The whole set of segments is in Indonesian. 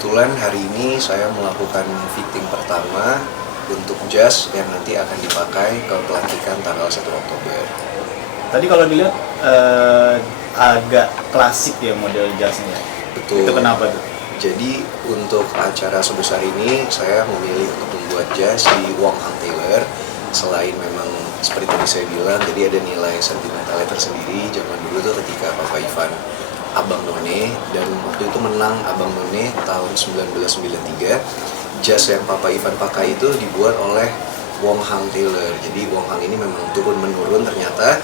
kebetulan hari ini saya melakukan fitting pertama untuk jas yang nanti akan dipakai ke pelantikan tanggal 1 Oktober. Tadi kalau dilihat agak klasik ya model jasnya. Betul. Itu kenapa tuh? Jadi untuk acara sebesar ini saya memilih untuk membuat jas di Wong Hang Tailor. Selain memang seperti tadi saya bilang, jadi ada nilai sentimentalnya tersendiri. Zaman dulu tuh ketika Papa Ivan Abang None, dan waktu itu menang Abang None tahun 1993, jas yang Papa Ivan pakai itu dibuat oleh Wong Hang Tailor. Jadi Wong Hang ini memang turun-menurun ternyata,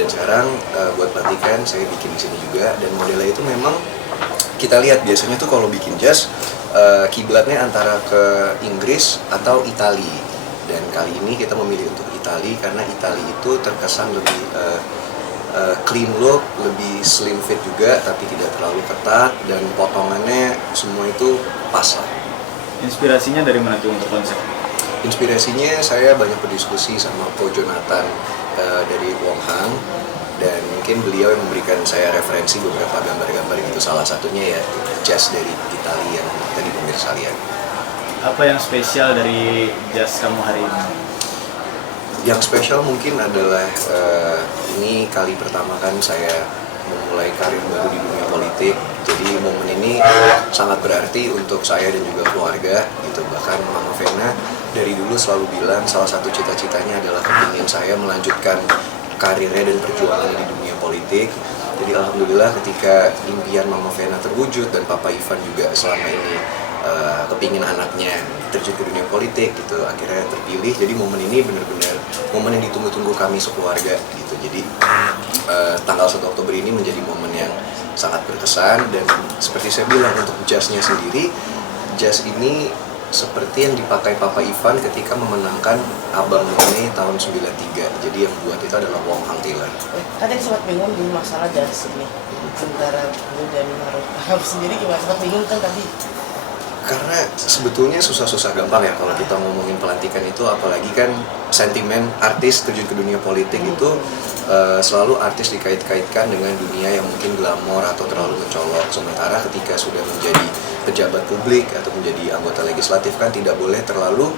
dan sekarang buat pelatihan saya bikin di sini juga. Dan modelnya itu memang kita lihat biasanya tuh kalau bikin jas kiblatnya antara ke Inggris atau Itali. Dan kali ini kita memilih untuk Itali karena Itali itu terkesan lebih clean look, lebih slim fit juga, tapi tidak terlalu ketat, dan potongannya semua itu pas lah. Inspirasinya dari mana tuh untuk konsep? Inspirasinya saya banyak berdiskusi sama Ko Jonathan dari Wong Hang, dan mungkin beliau yang memberikan saya referensi beberapa gambar-gambar gitu, salah satunya ya jas dari Italia yang tadi pemirsa lihat. Apa yang spesial dari jas kamu hari ini? Yang spesial mungkin adalah ini kali pertama kan saya memulai karir baru di dunia politik. Jadi momen ini sangat berarti untuk saya dan juga keluarga gitu. Bahkan Mama Vena dari dulu selalu bilang salah satu cita-citanya adalah kepingin saya melanjutkan karirnya dan perjuangannya di dunia politik. Jadi alhamdulillah ketika impian Mama Vena terwujud dan Papa Ivan juga selama ini kepingin anaknya terjun ke dunia politik gitu, akhirnya terpilih. Jadi momen ini benar-benar momen yang ditunggu-tunggu kami sekeluarga gitu. Jadi tanggal 1 Oktober ini menjadi momen yang sangat berkesan. Dan seperti saya bilang, untuk jasnya sendiri, jas ini seperti yang dipakai Papa Ivan ketika memenangkan Abang None tahun 93. Jadi yang buat itu adalah Wong Hang Tailor. Tadi sempat bingung di masalah jas ini antara Blue dan Marok sendiri gimana? Sempat bingung kan tadi? Karena sebetulnya susah-susah gampang ya kalau kita ngomongin pelantikan itu, apalagi kan sentimen artis terjun ke dunia politik itu selalu artis dikait-kaitkan dengan dunia yang mungkin glamor atau terlalu mencolok. Sementara ketika sudah menjadi pejabat publik atau menjadi anggota legislatif kan tidak boleh terlalu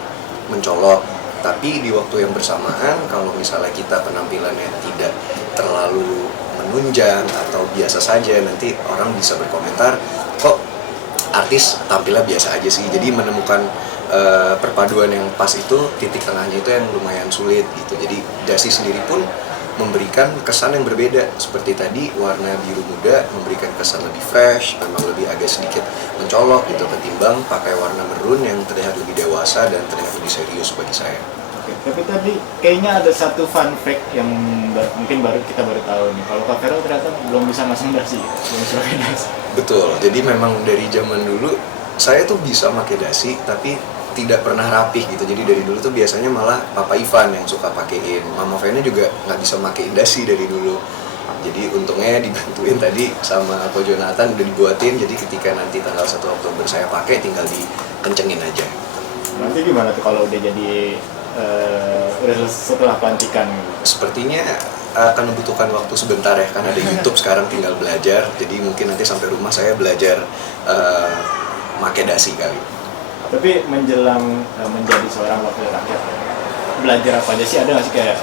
mencolok. Tapi di waktu yang bersamaan kalau misalnya kita penampilannya tidak terlalu menunjang atau biasa saja, nanti orang bisa berkomentar, kok artis tampilnya biasa aja sih. Jadi menemukan perpaduan yang pas itu, titik tengahnya itu yang lumayan sulit gitu. Jadi dasi sendiri pun memberikan kesan yang berbeda. Seperti tadi warna biru muda memberikan kesan lebih fresh, memang lebih agak sedikit mencolok gitu, ketimbang pakai warna merun yang terlihat lebih dewasa dan terlihat lebih serius bagi saya. Oke, tapi tadi kayaknya ada satu fun fact yang mungkin kita baru tahu nih. Kalau Kak Vero ternyata belum bisa masang dasi, belum bisa pakai dasi. Betul, jadi memang dari zaman dulu saya tuh bisa pakai dasi tapi tidak pernah rapih gitu. Jadi dari dulu tuh biasanya malah Papa Ivan yang suka pakein. Mama Vena juga nggak bisa pakein dasi dari dulu. Jadi untungnya dibantuin tadi sama Ko Jonathan, udah dibuatin. Jadi ketika nanti tanggal 1 Oktober saya pakai, tinggal dikencengin aja. Nanti gimana tuh kalau udah jadi udah setelah pelantikan? Sepertinya akan membutuhkan waktu sebentar ya, kan ada YouTube sekarang, tinggal belajar. Jadi mungkin nanti sampai rumah saya belajar make dasi kali. Tapi menjelang menjadi seorang wakil rakyat, belajar apa aja sih? Ada nggak sih kayak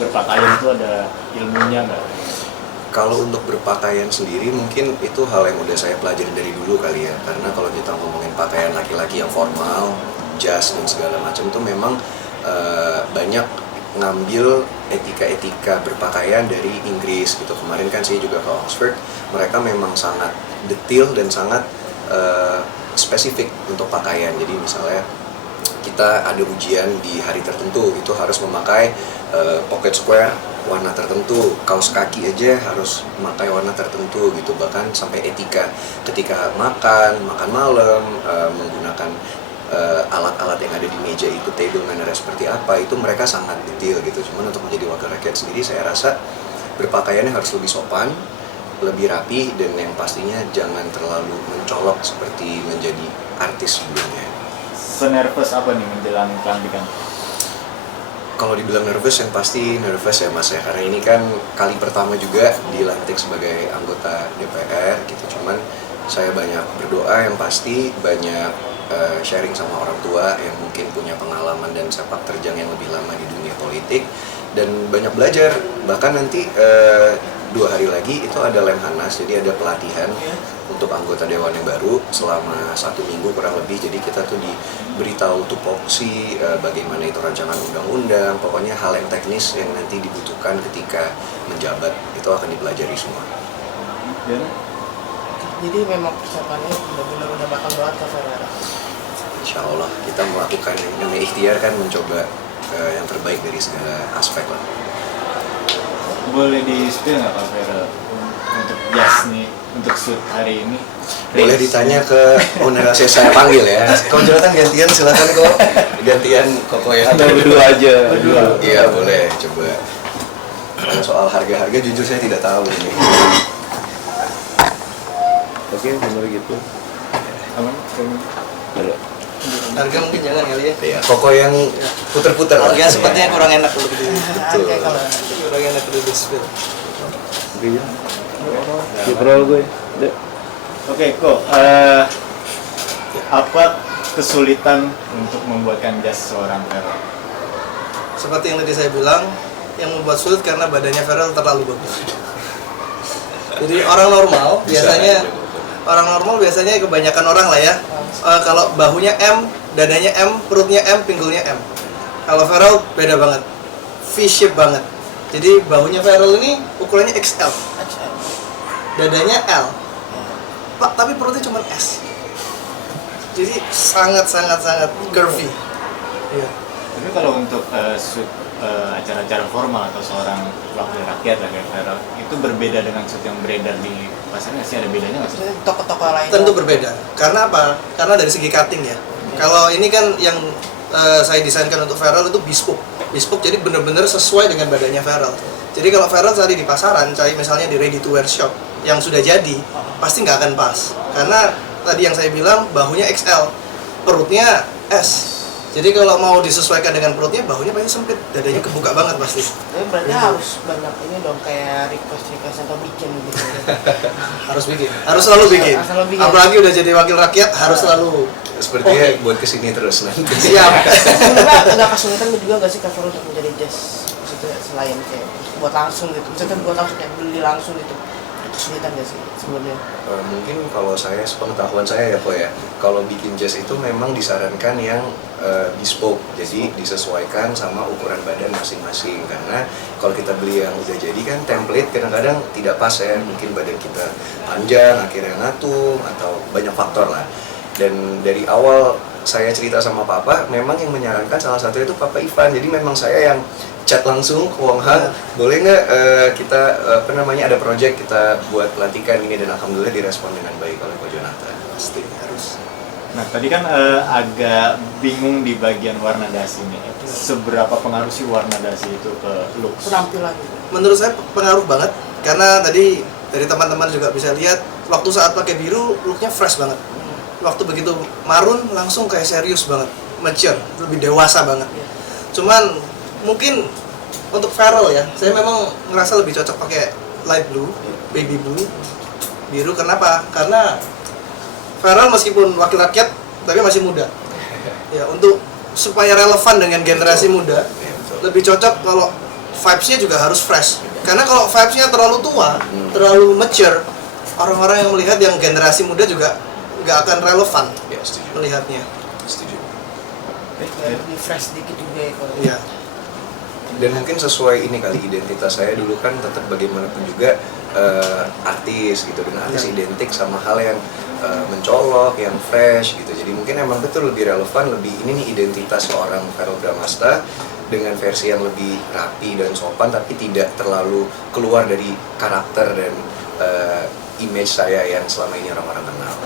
berpakaian itu ada ilmunya nggak? Kalau untuk berpakaian sendiri mungkin itu hal yang udah saya pelajari dari dulu kali ya. Karena kalau kita ngomongin pakaian laki-laki yang formal, jas dan segala macam itu memang banyak ngambil etika-etika berpakaian dari Inggris gitu. Kemarin kan saya juga ke Oxford, mereka memang sangat detail dan sangat spesifik untuk pakaian. Jadi misalnya kita ada ujian di hari tertentu, itu harus memakai pocket square warna tertentu, kaos kaki aja harus memakai warna tertentu gitu. Bahkan sampai etika ketika makan malam, menggunakan alat-alat yang ada di meja itu, table manner seperti apa, itu mereka sangat detail gitu. Cuman untuk menjadi wakil rakyat sendiri saya rasa berpakaiannya harus lebih sopan, lebih rapi, dan yang pastinya jangan terlalu mencolok seperti menjadi artis sebelumnya. Senervous apa nih menjelang pelantikan? Kalau dibilang nervous, yang pasti nervous ya Mas ya, karena ini kan kali pertama juga dilantik sebagai anggota DPR gitu. Cuman Saya banyak berdoa yang pasti, banyak sharing sama orang tua yang mungkin punya pengalaman dan sepak terjang yang lebih lama di dunia politik, dan banyak belajar. Bahkan nanti 2 hari lagi itu ada Lemhanas, jadi ada pelatihan untuk anggota dewan yang baru selama 1 minggu kurang lebih. Jadi kita tuh diberitahu tupoksi, bagaimana itu rancangan undang-undang, pokoknya hal yang teknis yang nanti dibutuhkan ketika menjabat itu akan dipelajari semua. Jadi memang persiapannya benar-benar udah bakal banget Kak Ferrara. Insya Allah kita melakukan yang namanya ikhtiar kan, mencoba yang terbaik dari segala aspek lah. Boleh di-spill nggak Pak Vero untuk jazz nih, untuk shoot hari ini? Boleh ditanya ke owner saya panggil ya. Kalau Jonathan gantian silakan kok. Gantian Koko yang Atau berdua aja? Iya boleh, coba. Kalau soal harga-harga jujur saya tidak tahu ini. Oke, benar gitu. Aman? Halo. Harga mungkin jangan kali ya. Iya, Koko yang puter-puter lah. Harga sepertinya kurang enak kalau gitu. Harga kalau Kurang enak kalau di spill. Oke ya. Ngobrol gue. Dek. Oke, kok apa kesulitan untuk membuatkan jazz seorang Vero? Seperti yang tadi saya bilang, yang membuat sulit karena badannya Farel terlalu bagus. Jadi orang normal biasanya kebanyakan orang lah ya. Kalau bahunya M, dadanya M, perutnya M, pinggulnya M. Kalau Farel beda banget, V-shape banget. Jadi bahunya Farel ini ukurannya XL, dadanya L, Pak, tapi perutnya cuma S. Jadi sangat curvy. Iya. Tapi kalau untuk shoot acara-acara formal atau seorang wakil rakyat lah kayak Vero, itu berbeda dengan shoot yang beredar di pasar nggak sih? Ada bedanya nggak sih? toko-toko lain. Tentu berbeda. Karena apa? Karena dari segi cutting ya. Kalau ini kan yang saya desainkan untuk Farel itu bespoke. Bespoke jadi benar-benar sesuai dengan badannya Farel. Jadi kalau Farel cari di pasaran, cari misalnya di ready to wear shop yang sudah jadi, pasti nggak akan pas. Karena tadi yang saya bilang bahunya XL, perutnya S. Jadi kalau mau disesuaikan dengan perutnya, bahunya pasti sempit, dadanya kebuka banget pasti. Tapi berarti harus banyak ini dong, kayak request atau bikin gitu. Harus bikin, harus selalu bikin. Harus selalu bikin. Apalagi udah jadi wakil rakyat, harus selalu. Sepertinya buat kesini terus nanti. Siap. Sebenarnya nggak kesulitan juga nggak sih cover untuk menjadi jazz? Maksudnya selain kayak buat langsung gitu, misalkan buat langsung kayak beli langsung gitu, kesulitan nggak sih sebelumnya? Mungkin kalau saya, sepengetahuan saya ya kok ya, kalau bikin jazz itu memang disarankan yang bespoke, jadi disesuaikan sama ukuran badan masing-masing. Karena kalau kita beli yang udah jadi kan template kadang-kadang tidak pas ya, mungkin badan kita panjang akhirnya ngatung atau banyak faktor lah. Dan dari awal saya cerita sama Papa, memang yang menyarankan salah satu itu Papa Ivan. Jadi memang saya yang chat langsung ke Wong Ha, boleh nggak kita ada project kita buat pelantikan ini, dan alhamdulillah direspon dengan baik oleh Ko Jonathan. Pasti harus. Nah tadi kan agak bingung di bagian warna dasi nih. Seberapa pengaruh sih warna dasi itu ke looks? Penampilan gitu. Menurut saya pengaruh banget, karena tadi dari teman-teman juga bisa lihat waktu saat pakai biru looknya fresh banget. Waktu begitu marun langsung kayak serius banget, mature, lebih dewasa banget. Cuman mungkin untuk Farel ya, saya memang ngerasa lebih cocok pakai light blue, baby blue, biru. Kenapa? Karena Farel meskipun wakil rakyat tapi masih muda. Ya, untuk supaya relevan dengan generasi muda, lebih cocok kalau vibes-nya juga harus fresh. Karena kalau vibes-nya terlalu tua, terlalu mature, orang-orang yang melihat yang generasi muda juga nggak akan relevan Ya, setuju. melihatnya. Setuju. Kayak lebih fresh dikit juga ya kalau. Iya. Dan mungkin sesuai ini kali, identitas saya dulu kan tetap bagaimanapun juga artis gitu, dan artis identik sama hal yang mencolok, yang fresh gitu. Jadi mungkin emang betul lebih relevan, lebih ini nih identitas seorang Verrel Bramasta dengan versi yang lebih rapi dan sopan, tapi tidak terlalu keluar dari karakter dan image saya yang selama ini orang-orang kenal.